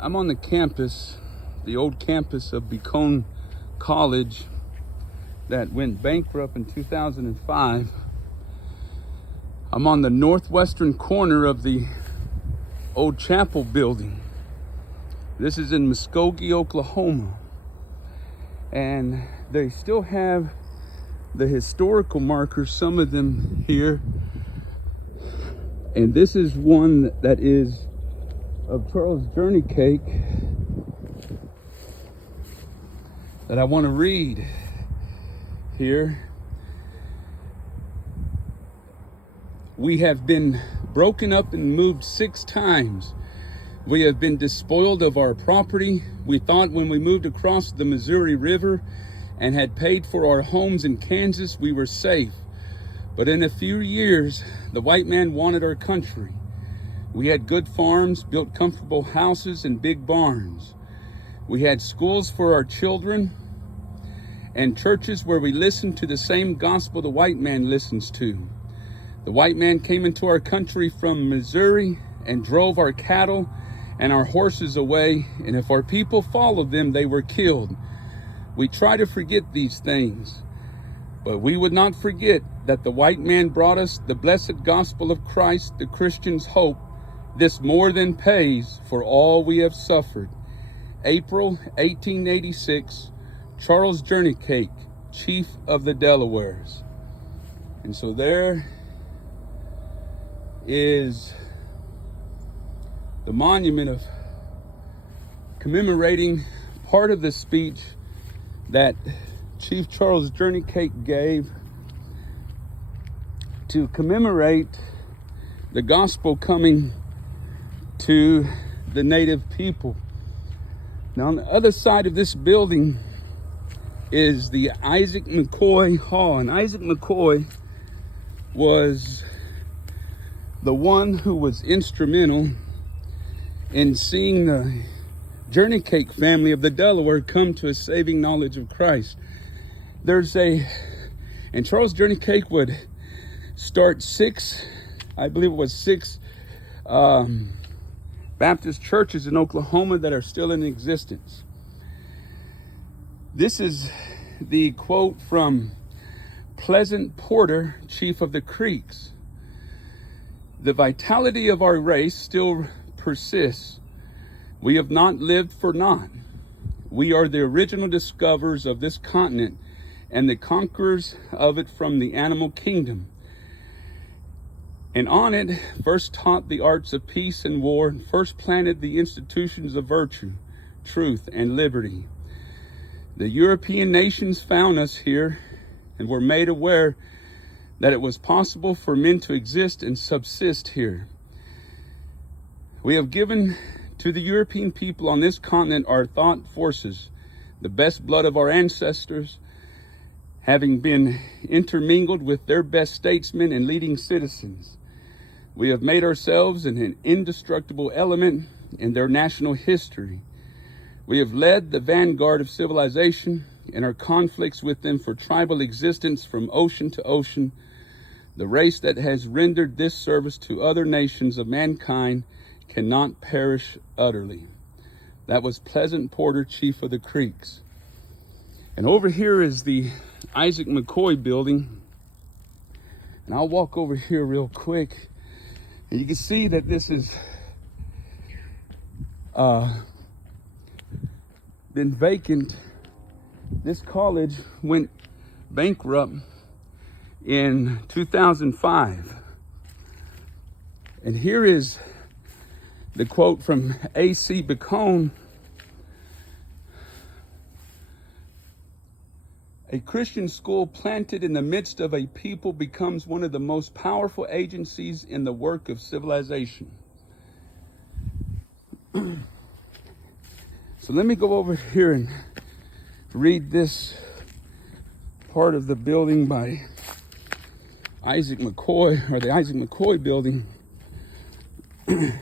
I'm on the campus, the old campus of Bacone College that went bankrupt in 2005. I'm on the northwestern corner of the old chapel building. This is in Muskogee, Oklahoma. And they still have the historical markers, some of them here. And this is one that is of Charles Journeycake that I want to read here. We have been broken up and moved 6 times. We have been despoiled of our property. We thought when we moved across the Missouri River and had paid for our homes in Kansas, we were safe. But in a few years, the white man wanted our country. We had good farms, built comfortable houses and big barns. We had schools for our children and churches where we listened to the same gospel the white man listens to. The white man came into our country from Missouri and drove our cattle and our horses away, and if our people followed them, they were killed. We try to forget these things, but we would not forget that the white man brought us the blessed gospel of Christ, the Christian's hope. This more than pays for all we have suffered. April 1886, Charles Journeycake, Chief of the Delawares. And so there is the monument of commemorating part of the speech that Chief Charles Journeycake gave to commemorate the gospel coming to the native people. Now, on the other side of this building is the Isaac McCoy Hall, and Isaac McCoy was the one who was instrumental in seeing the Journeycake family of the Delaware come to a saving knowledge of Christ. And Charles Journeycake would start 6 Baptist churches in Oklahoma that are still in existence. This is the quote from Pleasant Porter, Chief of the Creeks. The vitality of our race still persists. We have not lived for naught. We are the original discoverers of this continent and the conquerors of it from the animal kingdom. And on it, first taught the arts of peace and war, and first planted the institutions of virtue, truth, and liberty. The European nations found us here and were made aware that it was possible for men to exist and subsist here. We have given to the European people on this continent our thought forces, the best blood of our ancestors, having been intermingled with their best statesmen and leading citizens. We have made ourselves an indestructible element in their national history. We have led the vanguard of civilization in our conflicts with them for tribal existence from ocean to ocean, the race that has rendered this service to other nations of mankind cannot perish utterly. That was Pleasant Porter, Chief of the Creeks. And over here is the Isaac McCoy building. And I'll walk over here real quick. And you can see that this has been vacant. This college went bankrupt in 2005. And here is the quote from A.C. Bacone. A Christian school planted in the midst of a people becomes one of the most powerful agencies in the work of civilization. So let me go over here and read this part of the building by Isaac McCoy, or the Isaac McCoy building. And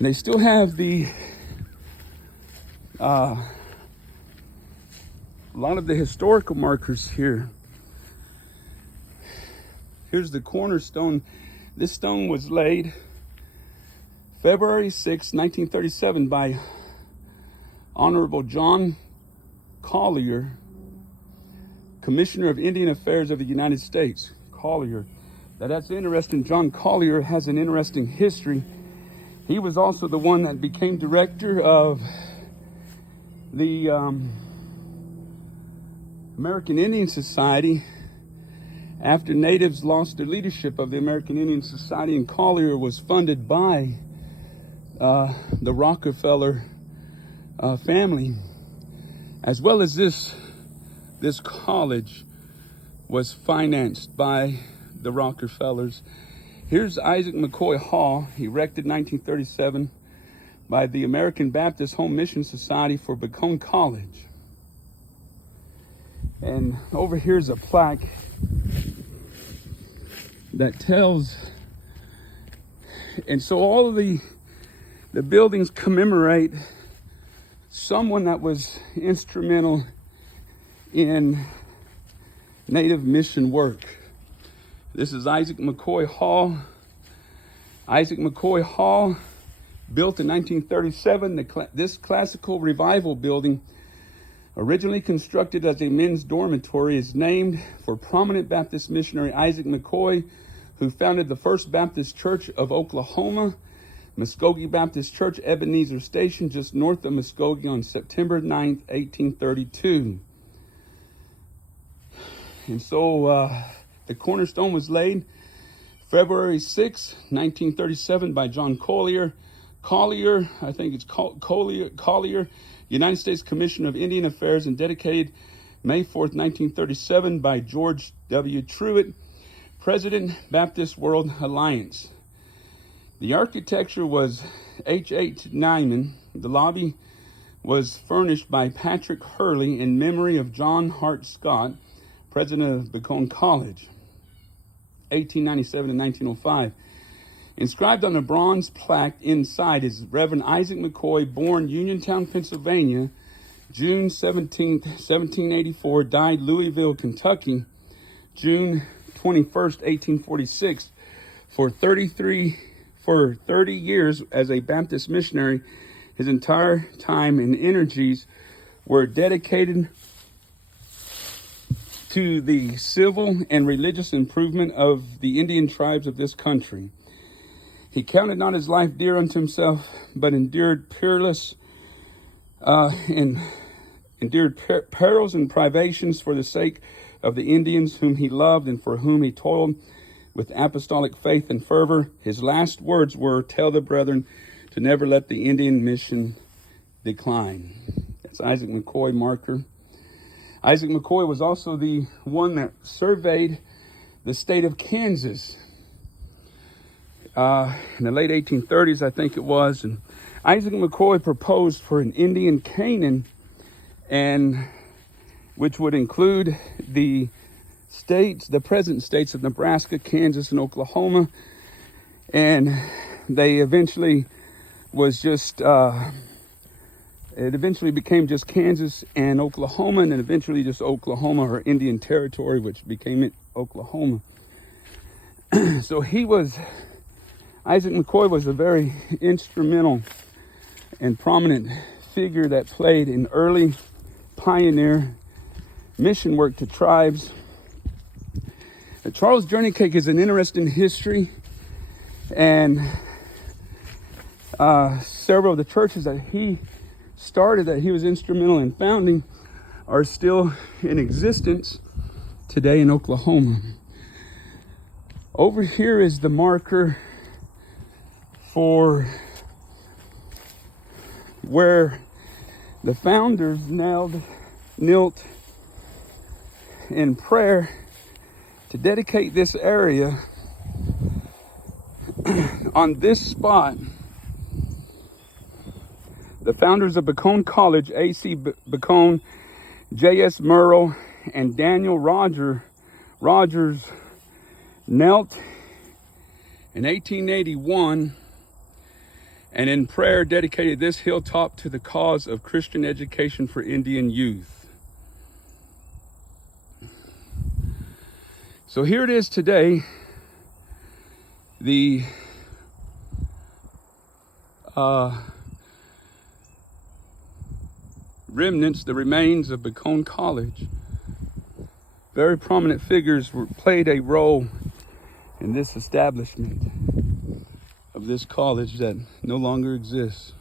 they still have a lot of the historical markers here. Here's the cornerstone. This stone was laid February 6, 1937, by Honorable John Collier, Commissioner of Indian Affairs of the United States. Collier. Now that's interesting. John Collier has an interesting history. He was also the one that became director of the American Indian Society after natives lost their leadership of the American Indian Society, and Collier was funded by the Rockefeller family, as well as this college was financed by the Rockefellers. Here's Isaac McCoy Hall, erected in 1937 by the American Baptist Home Mission Society for Bacone College. And over here's a plaque that tells, and so all of the buildings commemorate someone that was instrumental in Native mission work. This is Isaac McCoy Hall. Isaac McCoy Hall, built in 1937, this classical revival building, originally constructed as a men's dormitory, is named for prominent Baptist missionary Isaac McCoy, who founded the First Baptist Church of Oklahoma, Muskogee Baptist Church, Ebenezer Station, just north of Muskogee, on September 9th, 1832. And so the cornerstone was laid February 6, 1937, by John Collier. Collier, I think it's Collier, United States Commissioner of Indian Affairs, and dedicated May 4th, 1937, by George W. Truett, President, Baptist World Alliance. The architecture was H.H. Nyman. The lobby was furnished by Patrick Hurley in memory of John Hart Scott, President of Bacone College, 1897 and 1905. Inscribed on a bronze plaque inside is Reverend Isaac McCoy, born Uniontown, Pennsylvania, June 17th, 1784, died Louisville, Kentucky, June 21st, 1846. For 30 years as a Baptist missionary, his entire time and energies were dedicated to the civil and religious improvement of the Indian tribes of this country. He counted not his life dear unto himself, but endured perils and privations for the sake of the Indians whom he loved and for whom he toiled with apostolic faith and fervor. His last words were, "Tell the brethren to never let the Indian mission decline." That's Isaac McCoy marker. Isaac McCoy was also the one that surveyed the state of Kansas in the late 1830s, I think it was. And Isaac McCoy proposed for an Indian Canaan, and which would include the present states of Nebraska, Kansas, and Oklahoma. And they eventually it eventually became just Kansas and Oklahoma, and then eventually just Oklahoma, or Indian Territory, which became it Oklahoma. So Isaac McCoy was a very instrumental and prominent figure that played in early pioneer mission work to tribes. Charles Journeycake is an interesting history, and several of the churches that he started, that he was instrumental in founding, are still in existence today in Oklahoma. Over here is the marker for where the founders knelt in prayer to dedicate this area. On this spot, the founders of Bacone College, A.C. Bacone, J.S. Murrow, and Daniel Rogers knelt in 1881, and in prayer dedicated this hilltop to the cause of Christian education for Indian youth. So here it is today. The remnants, the remains of Bacone College. Very prominent figures played a role in this establishment of this college that no longer exists.